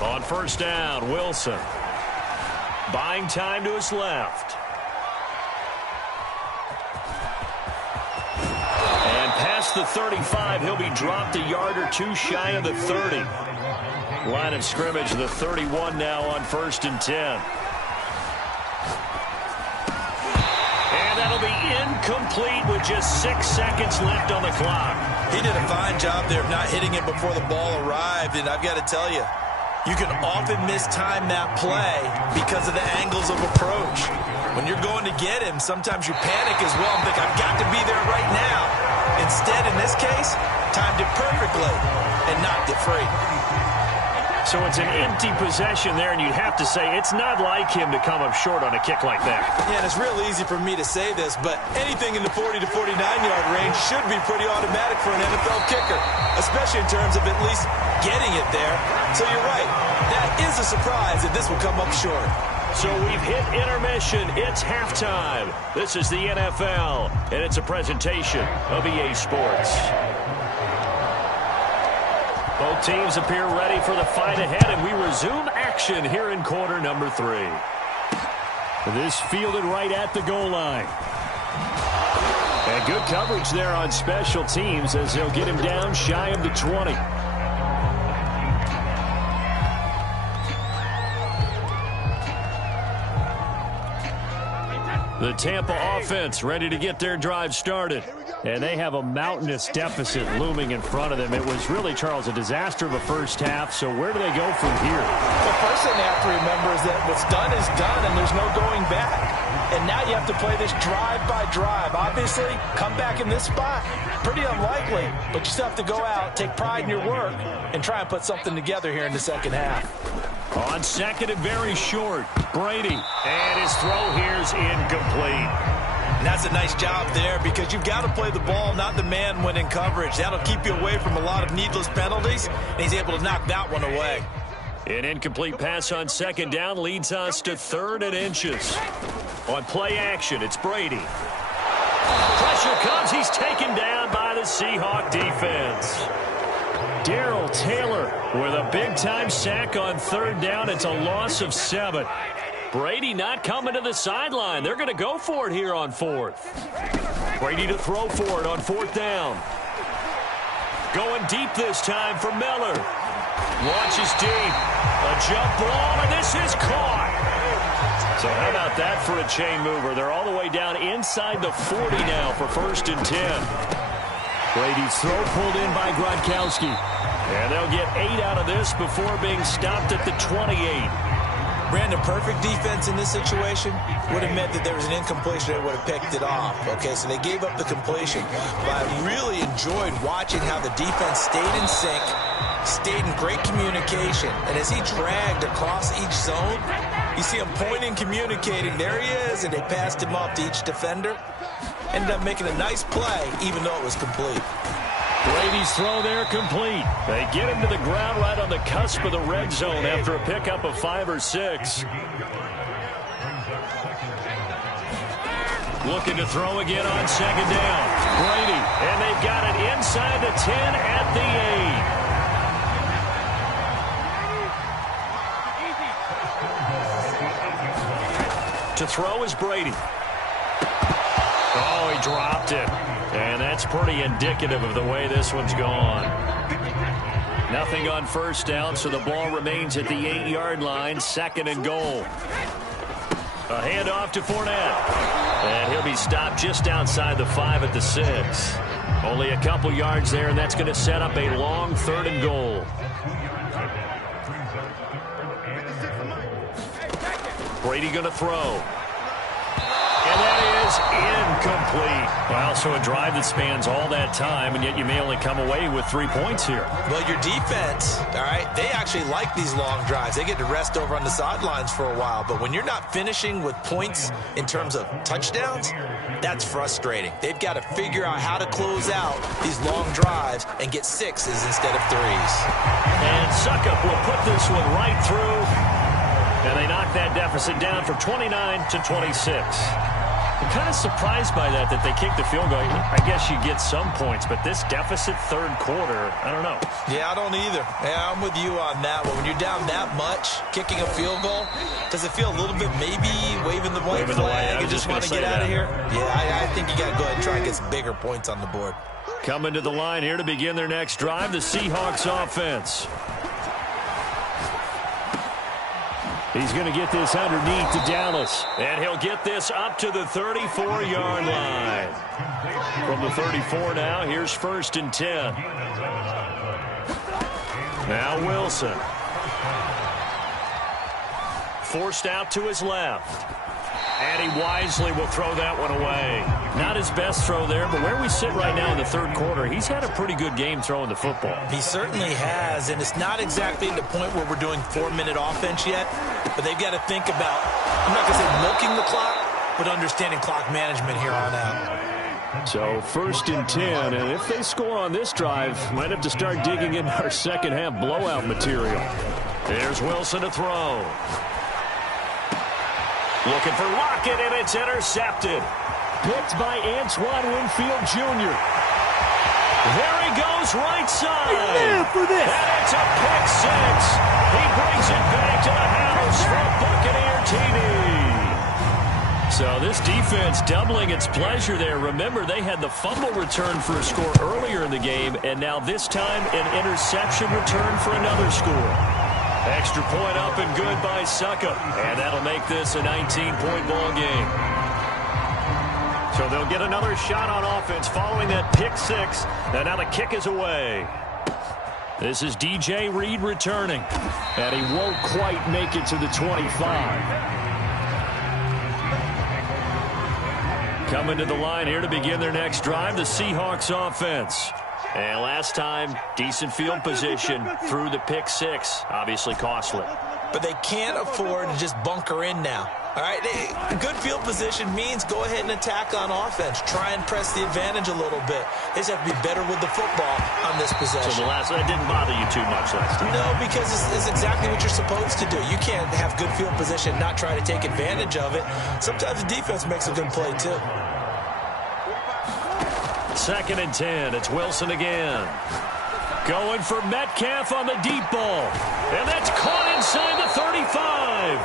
On first down, Wilson. Buying time to his left. And past the 35, he'll be dropped a yard or two shy of the 30. Line of scrimmage, the 31 now on 1st and 10. And that'll be incomplete with just 6 seconds left on the clock. He did a fine job there of not hitting it before the ball arrived, and I've got to tell you, you can often mistime that play because of the angles of approach. When you're going to get him, sometimes you panic as well and think, I've got to be there right now. Instead, in this case, timed it perfectly and knocked it free. So it's an empty possession there, and you'd have to say it's not like him to come up short on a kick like that. Yeah, and it's real easy for me to say this, but anything in the 40 to 49-yard range should be pretty automatic for an NFL kicker, especially in terms of at least getting it there. So you're right. That is a surprise that this will come up short. So we've hit intermission. It's halftime. This is the NFL, and it's a presentation of EA Sports. Both teams appear ready for the fight ahead, and we resume action here in quarter number 3. This fielded right at the goal line. And good coverage there on special teams as they'll get him down shy of the 20. The Tampa offense ready to get their drive started. And they have a mountainous deficit looming in front of them. It was really, Charles, a disaster of a first half. So where do they go from here? The first thing they have to remember is that what's done is done, and there's no going back. And now you have to play this drive by drive. Obviously, come back in this spot, pretty unlikely. But you still have to go out, take pride in your work, and try and put something together here in the second half. On second and very short, Brady. And his throw here's incomplete. And that's a nice job there because you've got to play the ball, not the man when in coverage. That'll keep you away from a lot of needless penalties, and he's able to knock that one away. An incomplete pass on second down leads us to 3rd and inches. On play action, it's Brady. Pressure comes. He's taken down by the Seahawk defense. Darrell Taylor with a big-time sack on 3rd down. It's a loss of 7. Brady not coming to the sideline. They're going to go for it here on 4th. Brady to throw for it on 4th down. Going deep this time for Miller. Launches deep. A jump ball, and this is caught. So how about that for a chain mover? They're all the way down inside the 40 now for 1st and 10. Brady's throw pulled in by Gronkowski. And they'll get 8 out of this before being stopped at the 28. Brandon, perfect defense in this situation would have meant that there was an incompletion. They would have picked it off. Okay, so they gave up the completion. But I really enjoyed watching how the defense stayed in sync, stayed in great communication. And as he dragged across each zone, you see him pointing, communicating. There he is, and they passed him off to each defender. Ended up making a nice play, even though it was complete. Brady's throw there complete. They get him to the ground right on the cusp of the red zone after a pickup of 5 or 6. Looking to throw again on second down. Brady, and they've got it inside the 10 at the 8. To throw is Brady. Oh, he dropped it. And that's pretty indicative of the way this one's gone. Nothing on first down, so the ball remains at the 8-yard line, 2nd and goal. A handoff to Fournette. And he'll be stopped just outside the 5 at the 6. Only a couple yards there, and that's going to set up a long 3rd and goal. Brady going to throw. And that is incomplete. Well, so a drive that spans all that time, and yet you may only come away with 3 points here. Well, your defense, all right, they actually like these long drives. They get to rest over on the sidelines for a while. But when you're not finishing with points in terms of touchdowns, that's frustrating. They've got to figure out how to close out these long drives and get 6s instead of 3s. And Suckup will put this one right through. And they knock that deficit down from 29 to 26. I'm kind of surprised by that they kicked the field goal. I guess you get some points, but this deficit third quarter, I don't know. Yeah, I don't either. Yeah, I'm with you on that one. When you're down that much, kicking a field goal, does it feel a little bit maybe waving the white flag and just want to get out of here? Yeah, I think you got to go ahead and try and get some bigger points on the board. Coming to the line here to begin their next drive, the Seahawks offense. He's going to get this underneath to Dallas. And he'll get this up to the 34-yard line. From the 34 now, here's 1st and 10. Now Wilson. Forced out to his left. And he wisely will throw that one away. Not his best throw there, but where we sit right now in the third quarter, he's had a pretty good game throwing the football. He certainly has, and it's not exactly at the point where we're doing 4-minute offense yet, but they've got to think about, I'm not going to say milking the clock, but understanding clock management here on out. So 1st and 10, and if they score on this drive, might have to start digging in our second half blowout material. There's Wilson to throw. Looking for Lockett, and it's intercepted. Picked by Antoine Winfield Jr. There he goes, right side. For this. And it's a pick six. He brings it back to the house for Buccaneer TD. So this defense doubling its pleasure there. Remember, they had the fumble return for a score earlier in the game, and now this time an interception return for another score. Extra point up and good by Sucka. And that'll make this a 19-point ball game. So they'll get another shot on offense following that pick six. And now the kick is away. This is DJ Reed returning. And he won't quite make it to the 25. Coming to the line here to begin their next drive, the Seahawks offense. And last time, decent field position through the pick six. Obviously costly. But they can't afford to just bunker in now. All right, good field position means go ahead and attack on offense. Try and press the advantage a little bit. They just have to be better with the football on this possession. So that didn't bother you too much last time? No, because it's exactly what you're supposed to do. You can't have good field position and not try to take advantage of it. Sometimes the defense makes a good play, too. 2nd and 10. It's Wilson again. Going for Metcalf on the deep ball. And that's caught inside the 35.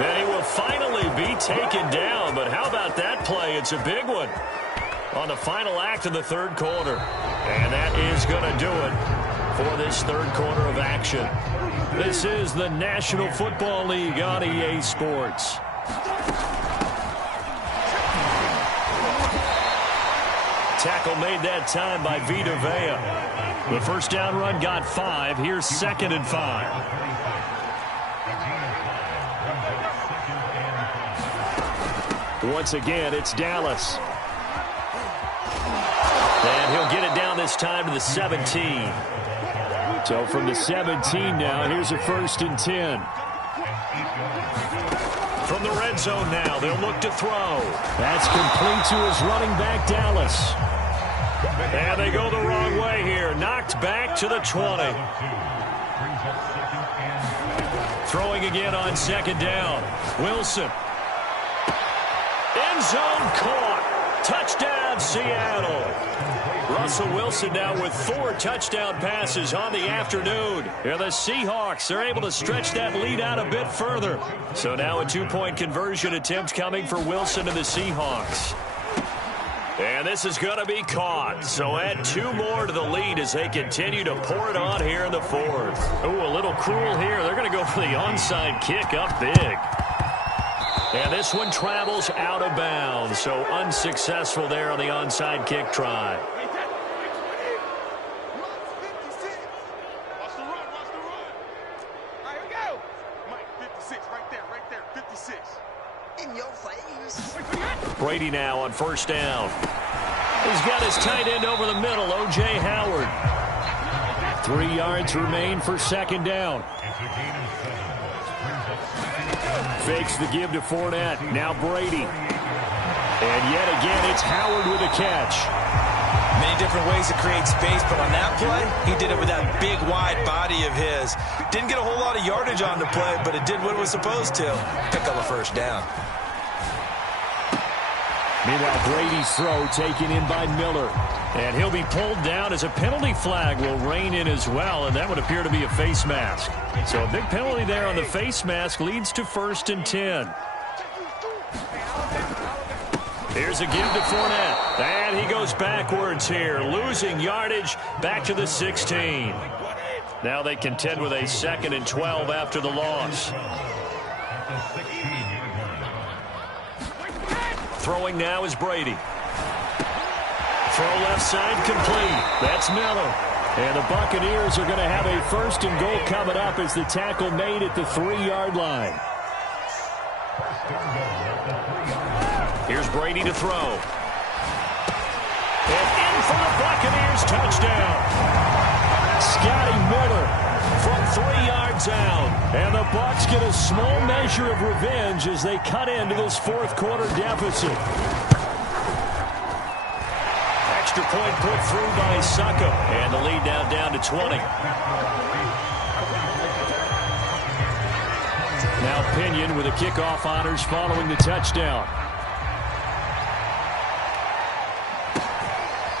And he will finally be taken down. But how about that play? It's a big one on the final act of the third quarter. And that is going to do it for this third quarter of action. This is the National Football League on EA Sports. Tackle made that time by Vita Vea. The first down run got 5. Here's 2nd and 5. Once again, it's Dallas. And he'll get it down this time to the 17. So from the 17 now, here's a 1st and 10. From the red zone now, they'll look to throw. That's complete to his running back, Dallas. And they go the wrong way here. Knocked back to the 20. Throwing again on 2nd down. Wilson. End zone caught. Touchdown, Seattle. Russell Wilson now with 4 touchdown passes on the afternoon. And the Seahawks are able to stretch that lead out a bit further. So now a 2-point conversion attempt coming for Wilson and the Seahawks. And this is going to be caught. So add 2 more to the lead as they continue to pour it on here in the 4th. Ooh, a little cruel here. They're going to go for the onside kick up big. And this one travels out of bounds. So unsuccessful there on the onside kick try. Brady now on 1st down. He's got his tight end over the middle, O.J. Howard. 3 yards remain for 2nd down. Fakes the give to Fournette. Now Brady. And yet again, it's Howard with a catch. Many different ways to create space, but on that play, he did it with that big, wide body of his. Didn't get a whole lot of yardage on the play, but it did what it was supposed to. Pick up a 1st down. Meanwhile, Brady's throw taken in by Miller. And he'll be pulled down as a penalty flag will rein in as well, and that would appear to be a face mask. So a big penalty there on the face mask leads to 1st and 10. Here's a give to Fournette. And he goes backwards here, losing yardage back to the 16. Now they contend with a 2nd and 12 after the loss. Throwing now is Brady. Throw left side complete. That's Miller. And the Buccaneers are going to have a 1st and goal coming up as the tackle made at the 3-yard line. Here's Brady to throw. And in for the Buccaneers touchdown. Scotty Miller from 3 yards out. And the Bucs get a small measure of revenge as they cut into this 4th quarter deficit. Extra point put through by Succo. And the lead now down to 20. Now Pinion with the kickoff honors following the touchdown.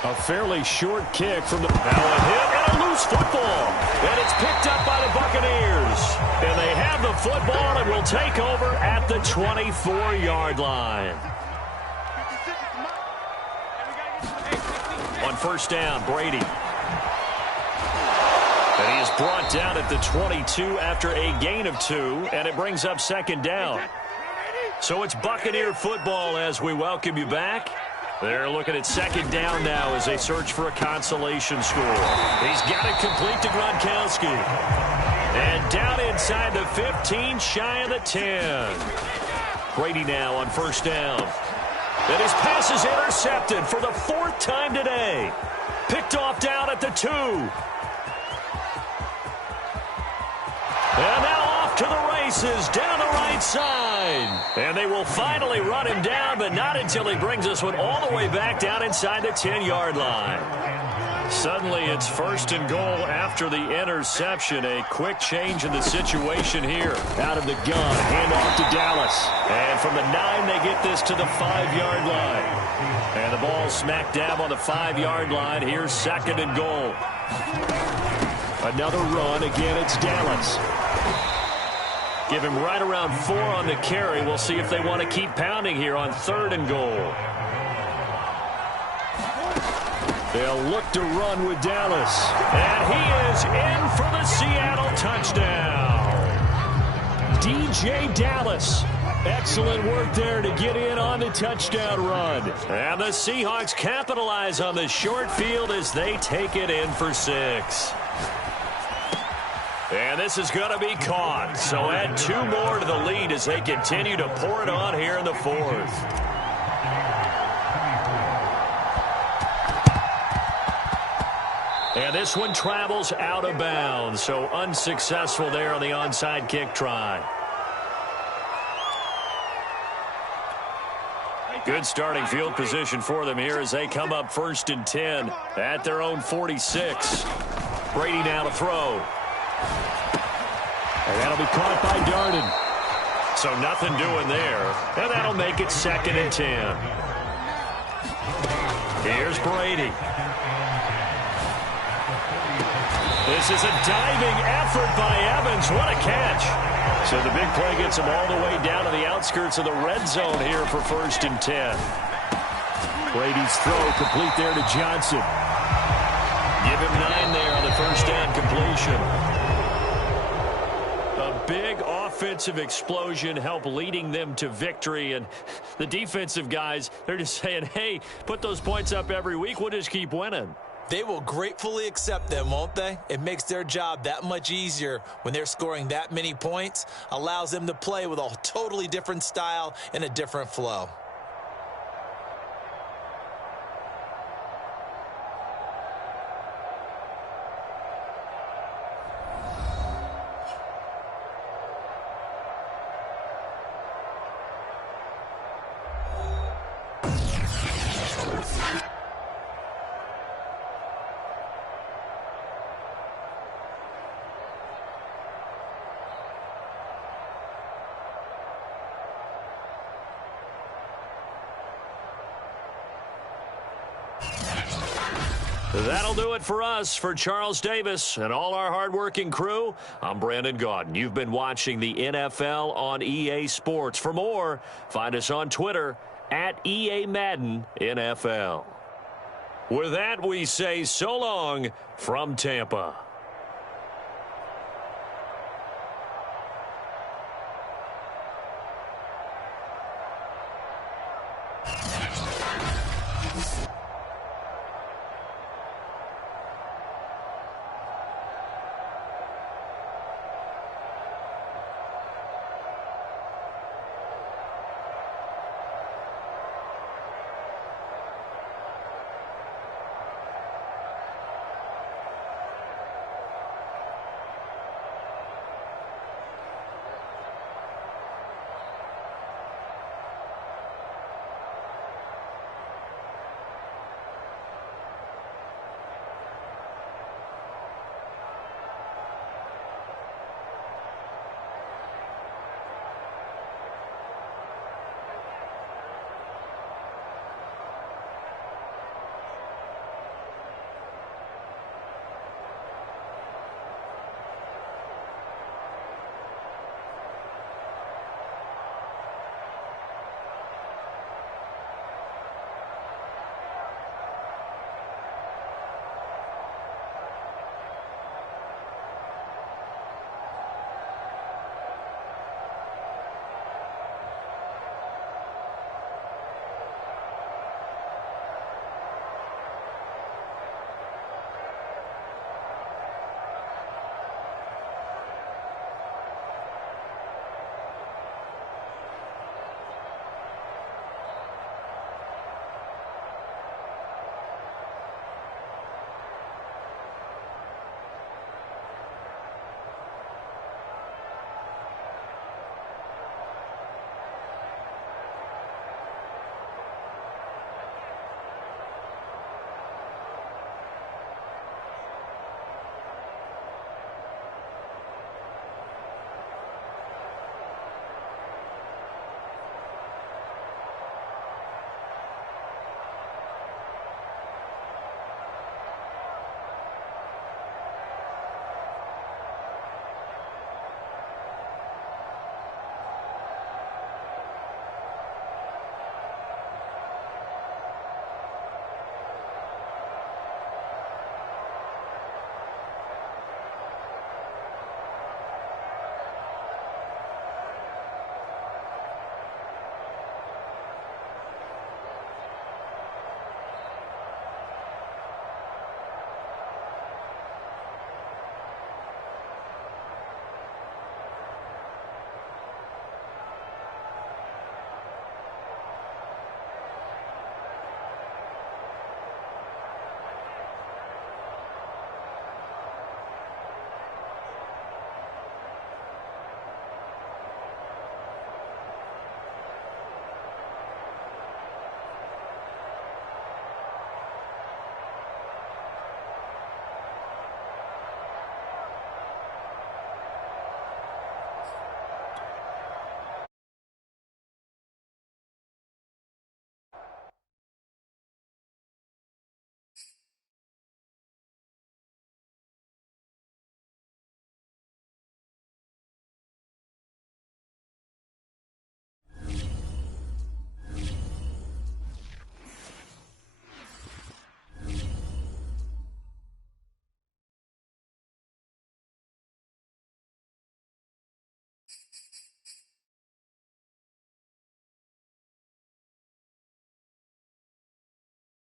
A fairly short kick from the... Now a hit and a loose football. And it's picked up by the Buccaneers. And they have the football and will take over at the 24-yard line. On 1st down, Brady. And he is brought down at the 22 after a gain of 2. And it brings up 2nd down. So it's Buccaneer football as we welcome you back. They're looking at 2nd down now as they search for a consolation score. He's got it complete to Gronkowski. And down inside the 15, shy of the 10. Brady now on 1st down. And his pass is intercepted for the 4th time today. Picked off down at the 2. And now off to the races down the right side. And they will finally run him down, but not until he brings this one all the way back down inside the 10-yard line. Suddenly it's 1st and goal after the interception. A quick change in the situation here. Out of the gun, handoff to Dallas. And from the 9, they get this to the 5-yard line. And the ball smack dab on the 5-yard line. Here's 2nd and goal. Another run. Again, it's Dallas. Give him right around 4 on the carry. We'll see if they want to keep pounding here on 3rd and goal. They'll look to run with Dallas. And he is in for the Seattle touchdown. DJ Dallas. Excellent work there to get in on the touchdown run. And the Seahawks capitalize on the short field as they take it in for 6. And this is going to be caught. So add 2 more to the lead as they continue to pour it on here in the 4th. And this one travels out of bounds. So unsuccessful there on the onside kick try. Good starting field position for them here as they come up 1st and 10 at their own 46. Brady now to throw. And that'll be caught by Darden. So nothing doing there. And that'll make it 2nd and 10. Here's Brady. This is a diving effort by Evans. What a catch. So the big play gets him all the way down to the outskirts of the red zone here for 1st and 10. Brady's throw complete there to Johnson. Give him 9 there on the 1st down completion. A big offensive explosion helped leading them to victory. And the defensive guys, they're just saying, hey, put those points up every week. We'll just keep winning. They will gratefully accept them, won't they? It makes their job that much easier when they're scoring that many points. Allows them to play with a totally different style and a different flow. That'll do it for us. For Charles Davis and all our hardworking crew, I'm Brandon Gaudin. You've been watching the NFL on EA Sports. For more, find us on Twitter at EA Madden NFL. With that, we say so long from Tampa.